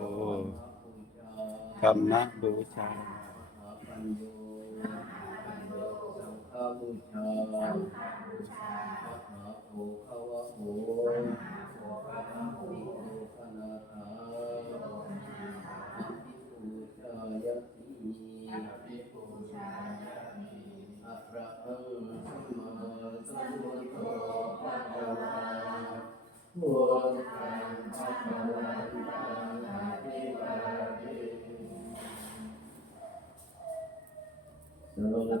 ธรรมบูชาวะวะโนาระวังตั Tuhan,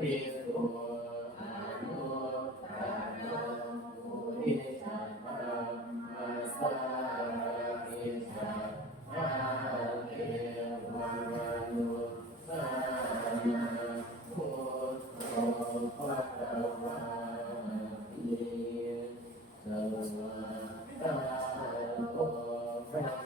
ภิกขุอนุตาโนอุทิสัมปัสาริสัมมเทวะนุสนาโธภะคะวะติสัมาสัมพุท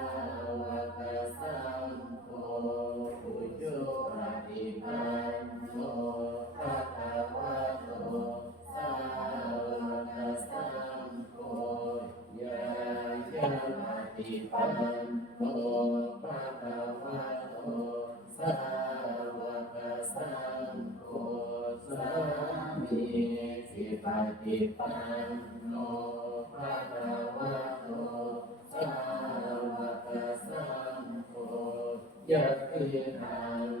ติปันโนภะคะวะโตสาวกสังโฆสามีสิปฏิปันโนภะคะวะโตสาวกสังโฆยัติหัง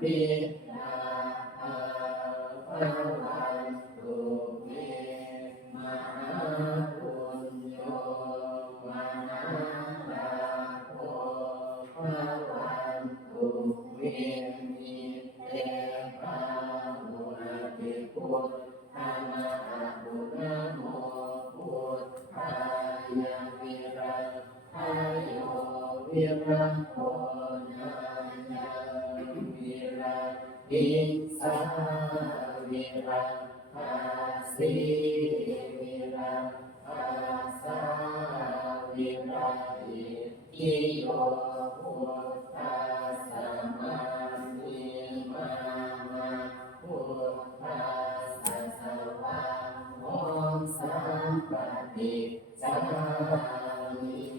ปิตาภาภะ อิสาวิรัตทาสีวิรัตทาสาวิรัตติทิโยพุทธาสัมมาทิมามาพุทธาสัสวะโมสัมปติจามิ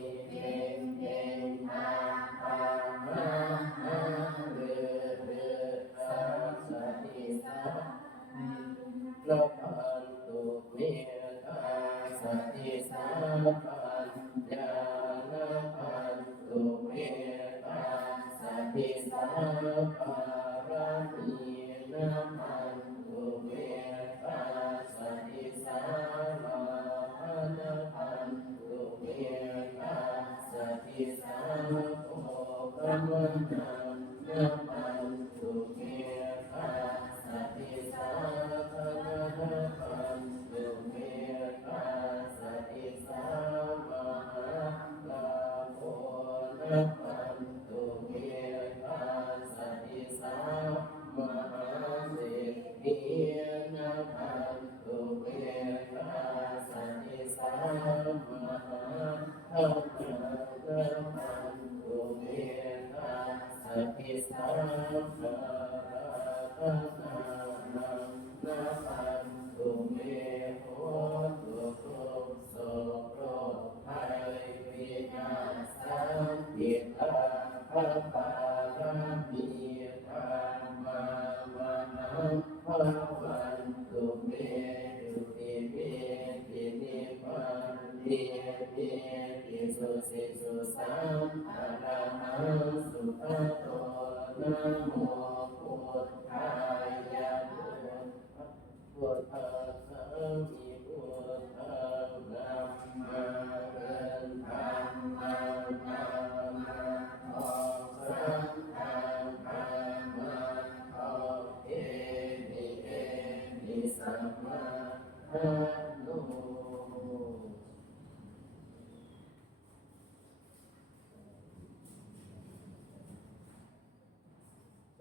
ญาณพันตุเมตาสติสัพพะรมีนะพันตุเมตาสติสัพพะนะพันตุเมตาสติสัพพะกรรมนังนะ ติสัพพะราต นานังนะพันตุเมโหตุทุกโสโรภัยวินา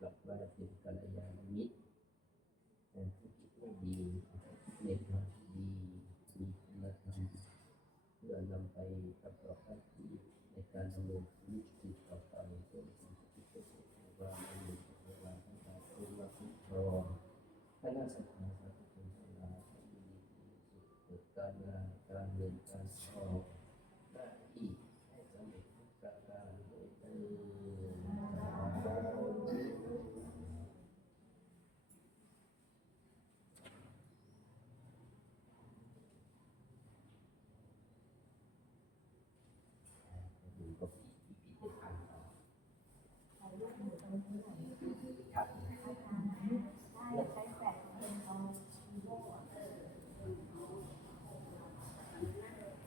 กับวาป็นกัลยาณมิตรผู้คิดไม่ดีเด็กมาดีมีคุณธรรมเพื่อนำไปประกอบหน้าที่ในการดำรงชีวิตสืบต่อไปจนถึงที่จะต้องว่ามันมีเวลาทั้งหลายเป็มาคุ้ครองพระราชทานสาธุชนทั้งหลาที่มีสุเกิดการงานการเรียนการสอง